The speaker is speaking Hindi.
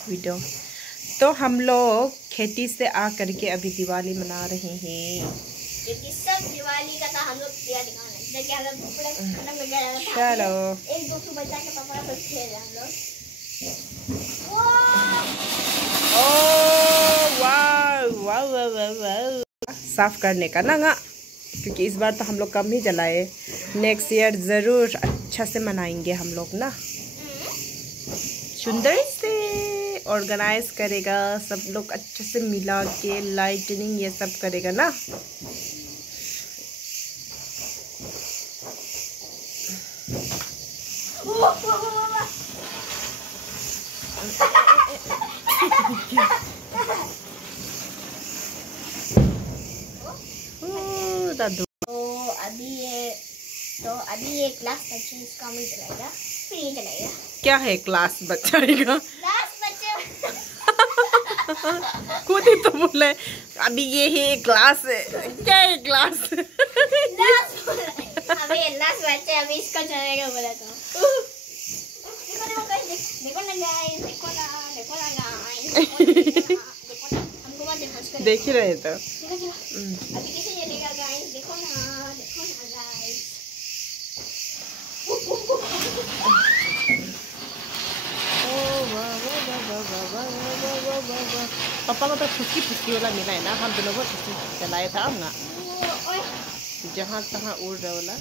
वीडियो। तो हम लोग खेती से आ करके अभी दिवाली मना रहे हैं। सब दिवाली का था, हम लोग किया दिखाना चलो एक दो बचा के पापा सब खेल हम लोग। साफ करने का ना, क्योंकि इस बार तो हम लोग कम ही जलाए। नेक्स्ट ईयर ज़रूर अच्छा से मनाएंगे हम लोग ना, सुंदर से ऑर्गेनाइज करेगा सब लोग, अच्छे से मिला के लाइटनिंग ये सब करेगा ना। तो अभी ये क्लास बच्चे इसका हमें चलाएगा, फिर ये चलाएगा। क्या है क्लास बचाएगा? क्लास बच्चे खुद ही तो बोले अभी ये है क्लास है। क्या है क्लास? अभी लास्ट बच्चे अभी इसका चलाएगा बोला तो। देखो ना गाइस, देखो ना गाइस, हमको मत देखो, देख ही रहे तो। अभी कैसे चलेगा गाइस, देखो ना गाइस। पापा को तो फुसकी फुसकी वाला मिला है ना, हम दोनों को चलाया था ना, जहाँ तहाँ उड़ रहा वाला।